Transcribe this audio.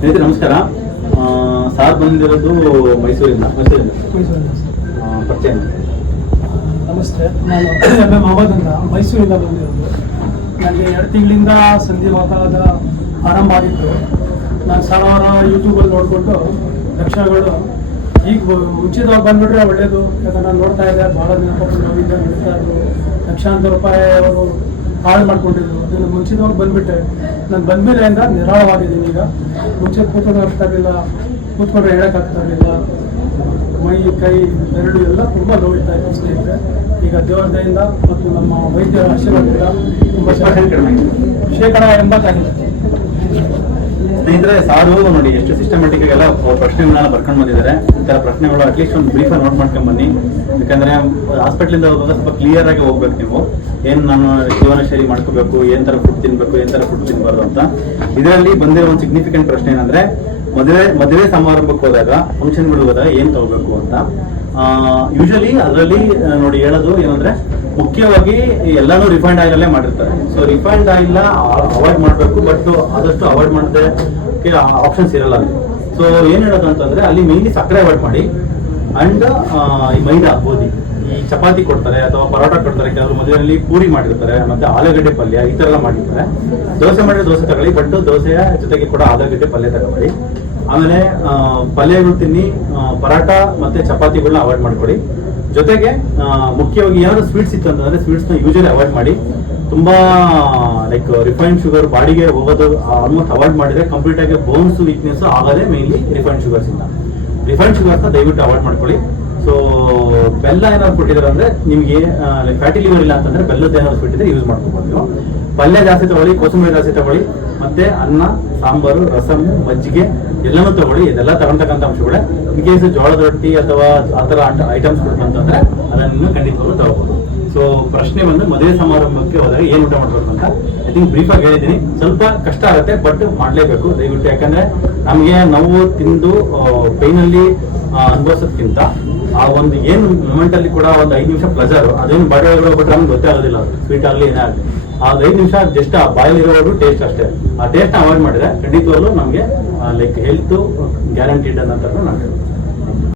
ಸ್ನೇಹಿತರೆ ನಮಸ್ಕಾರ. ಸಾರ್ ಬಂದಿರೋದು ಮೈಸೂರಿಂದ ಪರಿಚಯ. ನಮಸ್ತೆ, ನಾನು MM ಅಹಮದ್ ಅಂತ ಮೈಸೂರಿಂದ ಬಂದಿರೋದು. ನನಗೆ 2 ತಿಂಗಳಿಂದ ಸಂಧಿವಾತದ ಆರಂಭ ಆಗಿತ್ತು. ನಾನು ಸಾವಿರ ಯೂಟ್ಯೂಬಲ್ಲಿ ನೋಡಿಕೊಂಡು ಲಕ್ಷಗಳು ಈಗ ಮುಂಚಿತವಾಗಿ ಬಂದುಬಿಟ್ರೆ ಒಳ್ಳೆಯದು. ಯಾಕಂದ್ರೆ ನಾನು ನೋಡ್ತಾ ಇದ್ದೆ, ಭಾಳ ದಿನಕ್ಕೊಬ್ಬರು ನೋವಿಂದ ನಡೀತಾ ಇದ್ರು, ಲಕ್ಷಾಂತರ ರೂಪಾಯಿ ಅವರು ಹಾಳು ಮಾಡ್ಕೊಂಡಿದ್ರು. ಅದನ್ನು ಮುಂಚಿತವಾಗಿ ಬಂದುಬಿಟ್ಟೆ. ನಾನು ಬಂದ್ಮೇಲೆಯಿಂದ ನಿರಾಳವಾಗಿದ್ದೀನಿ. ಈಗ ಮುಂಚೆ ಕೂತ್ಕೊಂಡು ಆಗ್ತಾ ಇರಲಿಲ್ಲ, ಕೂತ್ಕೊಂಡ್ರೆ ಹೇಳೋಕ್ಕಾಗ್ತಾ ಇರಲಿಲ್ಲ. ಮೈ ಕೈ ಬೆರಳು ಎಲ್ಲ ತುಂಬ ನೋವಿಡ್ತಾ ಇತ್ತು ಸ್ನೇಹಿತರೆ. ಈಗ ದೇವರ ದಯೆಯಿಂದ ಮತ್ತು ನಮ್ಮ ವೈದ್ಯರ ಆಶೀರ್ವಾದದಿಂದ ತುಂಬ ಶೇಕಡ 80 ಆಗಿದೆ. ಸ್ನೇಹಿತರೆ, ಸಾರು ನೋಡಿ ಎಷ್ಟು ಸಿಸ್ಟಮೆಟಿಕ್ ಎಲ್ಲ ಪ್ರಶ್ನೆಗಳನ್ನ ಬರ್ಕೊಂಡು ಬಂದಿದ್ದಾರೆ. ಈ ಥರ ಪ್ರಶ್ನೆಗಳು ಅಟ್ಲೀಸ್ಟ್ ಒಂದು ಬ್ರೀಫ್ ನೋಟ್ ಮಾಡ್ಕೊಂಡು ಬನ್ನಿ. ಯಾಕಂದ್ರೆ ಹಾಸ್ಪಿಟ್ಲಿಂದ ಹೋಗುವಾಗ ಸ್ವಲ್ಪ ಕ್ಲಿಯರ್ ಆಗಿ ಹೋಗ್ಬೇಕು. ನೀವು ಏನು ನಾನು ಜೀವನ ಶೈಲಿ ಮಾಡ್ಕೋಬೇಕು, ಏನ್ ತರ ಫುಡ್ ತಿನ್ಬೇಕು, ಏನ್ ತರ ಫುಡ್ ತಿನ್ಬಾರ್ದು ಅಂತ. ಇದರಲ್ಲಿ ಬಂದಿರೋ ಒಂದು ಸಿಗ್ನಿಫಿಕೆಂಟ್ ಪ್ರಶ್ನೆ ಏನಂದ್ರೆ, ಮದುವೆ ಸಮಾರಂಭಕ್ಕೆ ಹೋದಾಗ, ಫಂಕ್ಷನ್ಗಳು ಹೋದಾಗ ಏನ್ ತಗೋಬೇಕು ಅಂತ. ಯೂಶಲಿ ಅದರಲ್ಲಿ ನೋಡಿ ಹೇಳೋದು ಏನಂದ್ರೆ, ಮುಖ್ಯವಾಗಿ ಎಲ್ಲಾನು ರಿಫೈಂಡ್ ಆಯಿಲ್ ಅಲ್ಲೇ ಮಾಡಿರ್ತಾರೆ. ಸೊ ರಿಫೈಂಡ್ ಆಯಿಲ್ ಅವಾಯ್ಡ್ ಮಾಡಬೇಕು. ಬಟ್ ಆದಷ್ಟು ಅವಾಯ್ಡ್ ಮಾಡೋದಕ್ಕೆ ಆಪ್ಷನ್ಸ್ ಇರಲ್ಲ ಅಲ್ಲಿ. ಸೊ ಏನ್ ಹೇಳೋದು ಅಂತಂದ್ರೆ, ಅಲ್ಲಿ ಮೇನ್ಲಿ ಸಕ್ಕರೆ ಅವಾಯ್ಡ್ ಮಾಡಿ. ಅಂಡ್ ಈ ಮೈದಾ, ಗೋಧಿ, ಈ ಚಪಾತಿ ಕೊಡ್ತಾರೆ ಅಥವಾ ಪರೋಟ ಕೊಡ್ತಾರೆ. ಕೆಲವರು ಮದುವೆಯಲ್ಲಿ ಪೂರಿ ಮಾಡಿರ್ತಾರೆ, ಮತ್ತೆ ಆಲೂಗಡ್ಡೆ ಪಲ್ಯ ಈ ತರ ಎಲ್ಲ ಮಾಡಿರ್ತಾರೆ. ದೋಸೆ ಮಾಡಿದ್ರೆ ದೋಸೆ ತಗೊಳ್ಳಿ, ಬಟ್ ದೋಸೆಯ ಜೊತೆಗೆ ಕೂಡ ಆಲೂಗಡ್ಡೆ ಪಲ್ಯ ತಗೊಳ್ಳಿ. ಆಮೇಲೆ ಪಲ್ಯಗಳು ತಿನ್ನಿ, ಪರಾಟ ಮತ್ತೆ ಚಪಾತಿಗಳನ್ನ ಅವಾಯ್ಡ್ ಮಾಡ್ಕೊಡಿ. ಜೊತೆಗೆ ಮುಖ್ಯವಾಗಿ ಏನಾದ್ರು ಸ್ವೀಟ್ಸ್ ಇತ್ತು ಅಂತಂದ್ರೆ ಸ್ವೀಟ್ಸ್ನ ಯೂಶಲಿ ಅವಾಯ್ಡ್ ಮಾಡಿ. ತುಂಬಾ ಲೈಕ್ ರಿಫೈನ್ಡ್ ಶುಗರ್ ಬಾಡಿಗೆ ಹೋಗೋದು ಆಲ್ಮೋಸ್ಟ್ ಅವಾಯ್ಡ್ ಮಾಡಿದ್ರೆ ಕಂಪ್ಲೀಟ್ ಆಗಿ ಬೋನ್ಸ್ ವೀಕ್ನೆಸ್ ಆಗೋದೇ ಮೇನ್ಲಿ ರಿಫೈನ್ಡ್ ಶುಗರ್ಸ್ ಇಂದ. ರಿಫೈನ್ಡ್ ಶುಗರ್ಸ್ನ ದಯವಿಟ್ಟು ಅವಾಯ್ಡ್ ಮಾಡ್ಕೊಳ್ಳಿ. ಸೊ ಬೆಲ್ಲ ಏನಾದ್ರು ಕೊಟ್ಟಿದ್ದಾರೆ ಅಂದ್ರೆ, ನಿಮ್ಗೆ ಫ್ಯಾಟಿ ಲಿವರ್ ಇಲ್ಲ ಅಂತಂದ್ರೆ ಬೆಲ್ಲದ ಏನಾದ್ರು ಕೊಟ್ಟಿದ್ರೆ ಯೂಸ್ ಮಾಡ್ಕೋಬಹುದು ನೀವು. ಪಲ್ಯ ಜಾಸ್ತಿ ತಗೊಳ್ಳಿ, ಕೋಸಂಬರಿ ಜಾಸ್ತಿ ತಗೊಳ್ಳಿ, ಮತ್ತೆ ಅನ್ನ, ಸಾಂಬಾರು, ರಸಮ್, ಮಜ್ಜಿಗೆ ಎಲ್ಲನೂ ತಗೊಳ್ಳಿ. ಇದೆಲ್ಲ ತಗೊಂತಕ್ಕಂಥ ಅಂಶಗಳೇ. ಇನ್ ಕೇಸ್ ಜೋಳದ ರೊಟ್ಟಿ ಅಥವಾ ಆ ಥರ ಐಟಮ್ಸ್ ಅಂತಂದ್ರೆ ಅದನ್ನು ಖಂಡಿತವಾಗ್ಲೂ ತಗೋಬಹುದು. ಸೊ ಪ್ರಶ್ನೆ ಬಂದು, ಮದುವೆ ಸಮಾರಂಭಕ್ಕೆ ಹೋದಾಗ ಏನ್ ಊಟ ಮಾಡ್ಬೇಕು ಅಂತ ಐ ಥಿಂಕ್ ಬ್ರೀಫ್ ಆಗಿ ಹೇಳಿದ್ದೀನಿ. ಸ್ವಲ್ಪ ಕಷ್ಟ ಆಗುತ್ತೆ, ಬಟ್ ಮಾಡ್ಲೇಬೇಕು ದಯವಿಟ್ಟು. ಯಾಕಂದ್ರೆ ನಮ್ಗೆ ನೋವು ತಿಂದು ಪೈನಲ್ಲಿ ಅನುಭವಿಸೋದಕ್ಕಿಂತ ಆ ಒಂದು ಏನು ಮೂಮೆಂಟ್ ಅಲ್ಲಿ ಕೂಡ ಒಂದು 5 ನಿಮಿಷ ಪ್ಲೆಜರ್, ಅದೇನು ಬಾಡಿ ಒಳಗಡೆ ಹೋಗ್ಬಿಟ್ರೆ ನಮ್ಗೆ ಗೊತ್ತೇ ಆಗೋದಿಲ್ಲ. ಸ್ವೀಟ್ ಆಗಲಿ ಏನೇ ಆಗಲಿ, ಆ 5 ನಿಮಿಷ ಜಸ್ಟ್ ಆ ಬಾಯಲ್ಲಿ ಇರೋವರೆಗೂ ಟೇಸ್ಟ್ ಅಷ್ಟೇ. ಆ ಟೇಸ್ಟ್ ಅವಾಯ್ಡ್ ಮಾಡಿದ್ರೆ ಖಂಡಿತವಾಗ್ಲೂ ನಮಗೆ ಲೈಕ್ ಹೆಲ್ತ್ ಗ್ಯಾರಂಟಿಡ್ ಅನ್ನೋ ನಾನು ಹೇಳ್ತೀನಿ.